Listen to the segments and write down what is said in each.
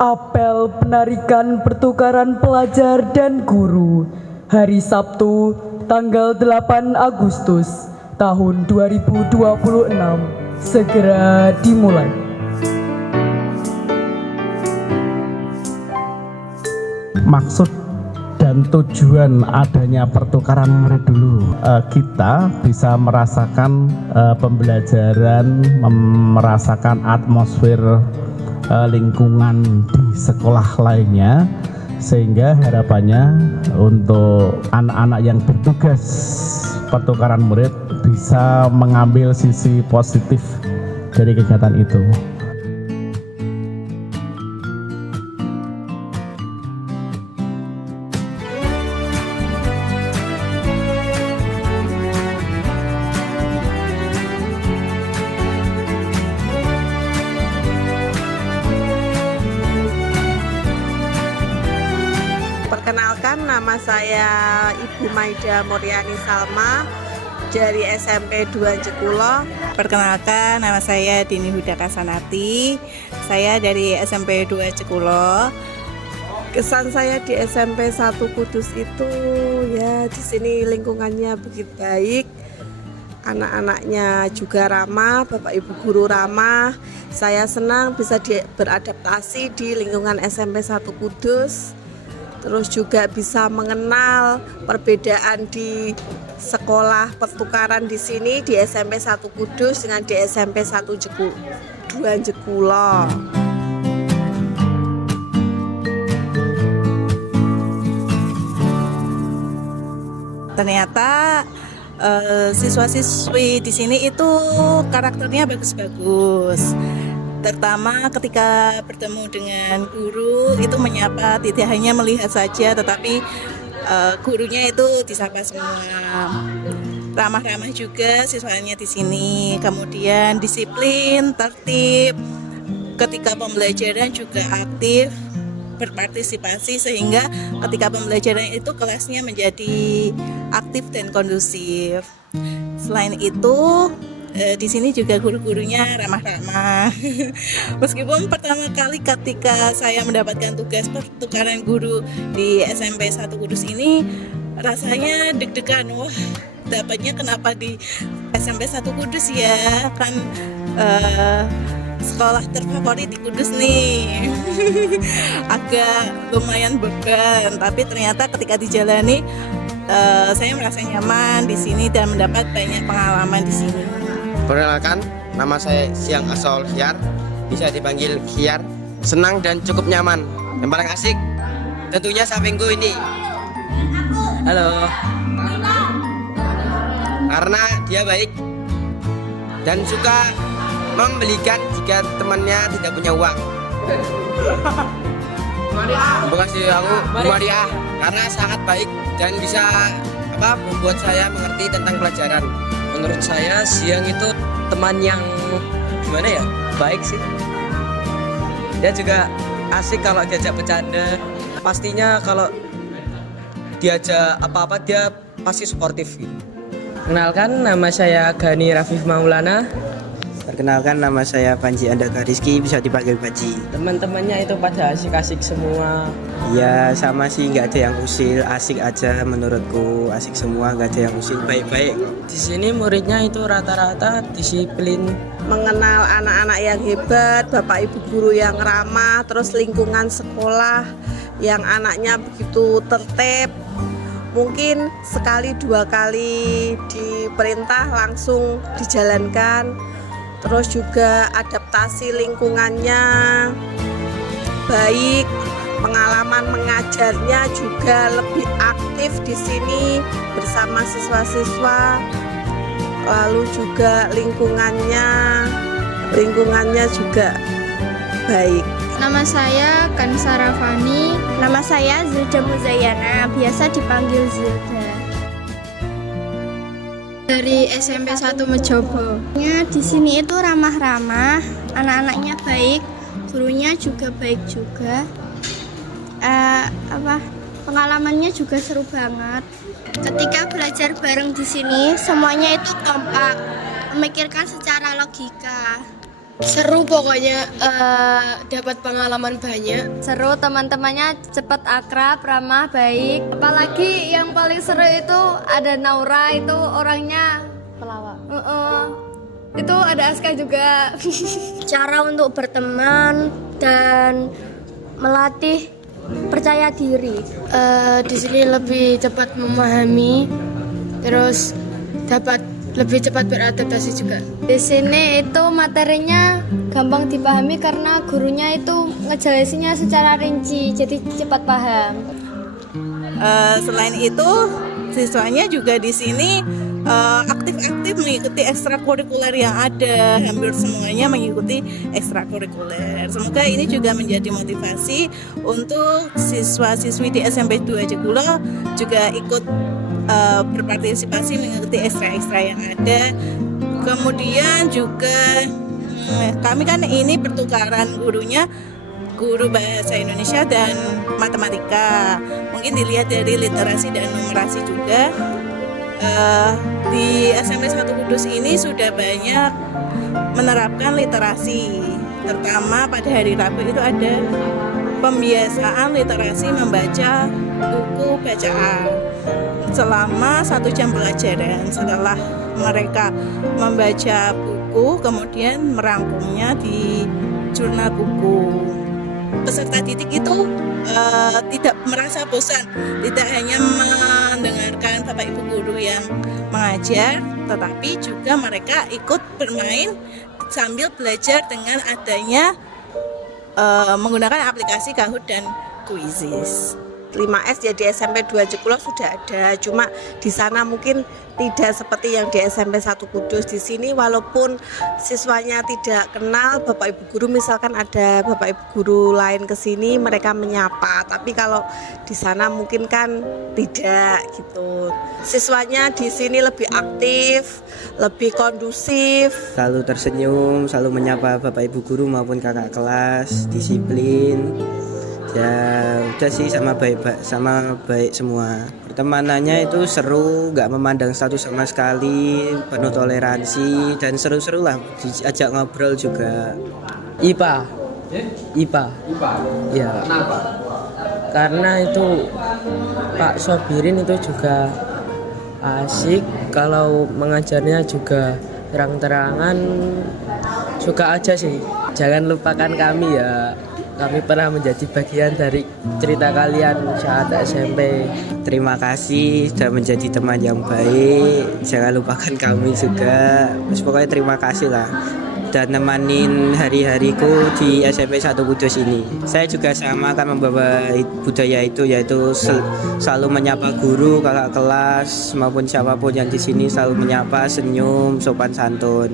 Apel penarikan pertukaran pelajar dan guru hari Sabtu tanggal 8 Agustus tahun 2026 segera dimulai. Maksud dan tujuan adanya pertukaran murid dulu, kita bisa merasakan pembelajaran, merasakan atmosfer lingkungan di sekolah lainnya, sehingga harapannya untuk anak-anak yang bertugas pertukaran murid bisa mengambil sisi positif dari kegiatan itu. Perkenalkan, nama saya Ibu Maida Muriani Salma dari SMP 2 Jekulo. Perkenalkan, nama saya Dini Huda Kasanati. Saya dari SMP 2 Jekulo. Kesan saya di SMP 1 Kudus itu ya di sini lingkungannya begitu baik. Anak-anaknya juga ramah, Bapak Ibu guru ramah. Saya senang bisa beradaptasi di lingkungan SMP 1 Kudus. Terus juga bisa mengenal perbedaan di sekolah pertukaran di sini di SMP 1 Kudus dengan di SMP 1 2 Jekulo. Ternyata siswa-siswi di sini itu karakternya bagus-bagus. Terutama ketika bertemu dengan guru itu menyapa, tidak hanya melihat saja, tetapi gurunya itu disapa semua. Ramah-ramah juga siswanya di sini. Kemudian disiplin, tertib. Ketika pembelajaran juga aktif, berpartisipasi, sehingga ketika pembelajaran itu kelasnya menjadi aktif dan kondusif. Selain itu, di sini juga guru-gurunya ramah-ramah. Meskipun pertama kali ketika saya mendapatkan tugas pertukaran guru di SMP 1 Kudus ini rasanya deg-degan. Wah, dapatnya kenapa di SMP 1 Kudus ya? Kan sekolah terfavorit di Kudus nih. Agak lumayan beban, tapi ternyata ketika dijalani saya merasa nyaman di sini dan mendapat banyak pengalaman di sini. Perkenalkan, nama saya Siang Asol Khiar, bisa dipanggil Khiar. Senang dan cukup nyaman. Yang paling asik tentunya sampingku ini. Halo. Karena dia baik dan suka membelikan jika temannya tidak punya uang. Terima kasih aku Maria, karena sangat baik dan bisa membuat saya mengerti tentang pelajaran. Menurut saya Siang itu teman yang gimana ya, baik sih. Dia juga asik kalau diajak bercanda. Pastinya kalau diajak apa-apa dia pasti suportif. Kenalkan, nama saya Gani Rafif Maulana. Perkenalkan, nama saya Panji Andaka Rizky, bisa dipanggil Panji. Teman-temannya itu pada asik-asik semua. Ya sama sih, nggak ada yang usil, asik aja menurutku, asik semua, nggak ada yang usil, baik-baik. Di sini muridnya itu rata-rata disiplin. Mengenal anak-anak yang hebat, Bapak Ibu guru yang ramah, terus lingkungan sekolah yang anaknya begitu tertib. Mungkin sekali dua kali diperintah langsung dijalankan. Terus juga adaptasi lingkungannya baik, pengalaman mengajarnya juga lebih aktif di sini bersama siswa-siswa. Lalu juga lingkungannya juga baik. Nama saya Kansa Rafani. Nama saya Zilda Muzayana, biasa dipanggil Zilda. Dari SMP 1 Mejobo. Di sini itu ramah-ramah, anak-anaknya baik, gurunya juga baik juga. Pengalamannya juga seru banget. Ketika belajar bareng di sini, semuanya itu kompak, memikirkan secara logika. Seru pokoknya, dapat pengalaman banyak. Seru, teman-temannya cepat akrab, ramah, baik. Apalagi yang paling seru itu ada Naura, itu orangnya pelawak. Itu ada Aska juga. Cara untuk berteman dan melatih percaya diri. Di sini lebih cepat memahami, terus dapat lebih cepat beradaptasi juga. Di sini itu materinya gampang dipahami karena gurunya itu ngejelasinnya secara rinci, jadi cepat paham. Selain itu, siswanya juga di sini aktif-aktif mengikuti ekstrakurikuler yang ada. Hampir semuanya mengikuti ekstrakurikuler. Semoga ini juga menjadi motivasi untuk siswa-siswi di SMP 2 Jegulo juga ikut berpartisipasi mengikuti ekstra-ekstra yang ada. Kemudian juga kami kan ini pertukaran gurunya, guru bahasa Indonesia dan matematika. Mungkin dilihat dari literasi dan numerasi juga. Di SMP 1 Kudus ini sudah banyak menerapkan literasi, terutama pada hari Rabu itu ada pembiasaan literasi membaca buku bacaan selama 1 jam pelajaran. Setelah mereka membaca buku, kemudian merangkumnya di jurnal buku. Peserta didik itu tidak merasa bosan, tidak hanya mendengarkan Bapak Ibu guru yang mengajar, tetapi juga mereka ikut bermain sambil belajar dengan adanya menggunakan aplikasi Kahoot dan Quizizz. 5S ya di SMP 2 Jegulo sudah ada, cuma di sana mungkin tidak seperti yang di SMP 1 Kudus. Di sini walaupun siswanya tidak kenal Bapak Ibu guru, misalkan ada Bapak Ibu guru lain ke sini, mereka menyapa, tapi kalau di sana mungkin kan tidak gitu. Siswanya di sini lebih aktif, lebih kondusif, Selalu tersenyum, selalu menyapa Bapak Ibu guru maupun kakak kelas, disiplin. Ya udah sih, sama baik semua. Pertemanannya itu seru, nggak memandang status sama sekali, penuh toleransi dan seru-seru lah, diajak ngobrol juga. IPA. Ya. Karena itu Pak Sobirin itu juga asik, kalau mengajarnya juga terang-terangan, suka aja sih. Jangan lupakan kami ya. Kami pernah menjadi bagian dari cerita kalian saat SMP. Terima kasih sudah menjadi teman yang baik. Jangan lupakan kami juga. Pokoknya terima kasih lah, dan nemanin hari-hariku di SMP 1 Kudus ini. Saya juga sama akan membawa budaya itu, yaitu selalu menyapa guru, kakak kelas maupun siapapun yang di sini, selalu menyapa, senyum, sopan santun.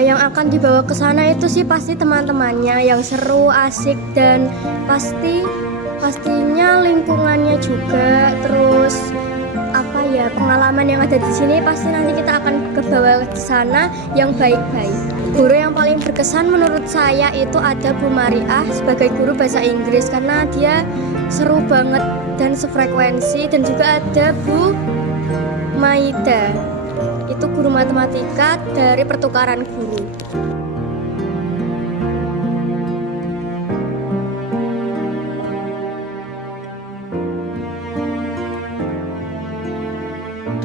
Yang akan dibawa ke sana itu sih pasti teman-temannya yang seru, asik, dan pastinya lingkungannya juga. Terus pengalaman yang ada di sini pasti nanti kita akan kebawa ke sana yang baik-baik. Guru yang paling berkesan menurut saya itu ada Bu Mariah sebagai guru bahasa Inggris, karena dia seru banget dan sefrekuensi, dan juga ada Bu Maida, itu guru matematika dari pertukaran guru.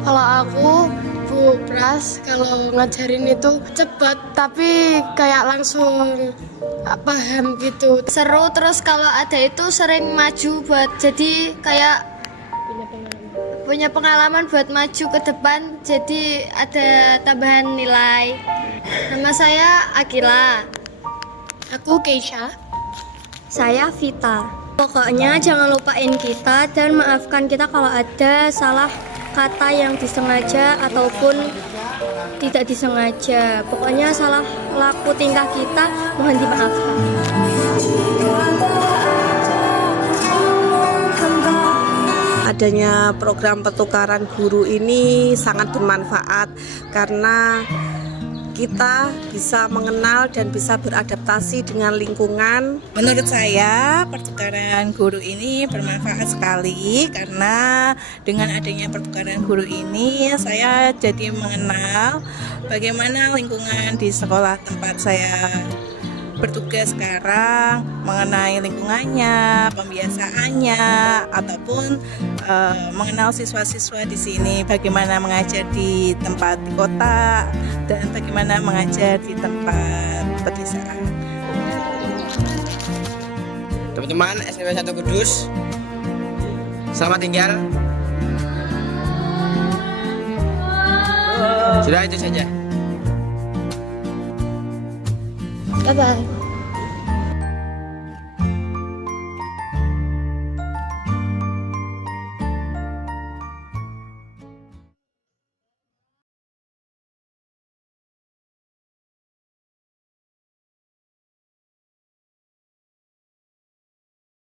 Kalau aku Bu Pras, kalau ngajarin itu cepat tapi kayak langsung paham gitu. Seru, terus kalau ada itu sering maju buat jadi kayak punya pengalaman buat maju ke depan, jadi ada tambahan nilai. Nama saya Akila. Aku Keisha. Saya Vita. Pokoknya jangan lupain kita dan maafkan kita kalau ada salah kata yang disengaja ataupun tidak disengaja. Pokoknya salah laku tingkah kita mohon dimaafkan. adanya program pertukaran guru ini sangat bermanfaat karena kita bisa mengenal dan bisa beradaptasi dengan lingkungan. Menurut saya pertukaran guru ini bermanfaat sekali karena dengan adanya pertukaran guru ini saya jadi mengenal bagaimana lingkungan di sekolah tempat saya bertugas sekarang, mengenai lingkungannya, pembiasaannya, ataupun mengenal siswa-siswa di sini, bagaimana mengajar di tempat di kota dan bagaimana mengajar di tempat pedesaan. Teman-teman SMP 1 Kudus, selamat tinggal. Sudah itu saja. Bye-bye.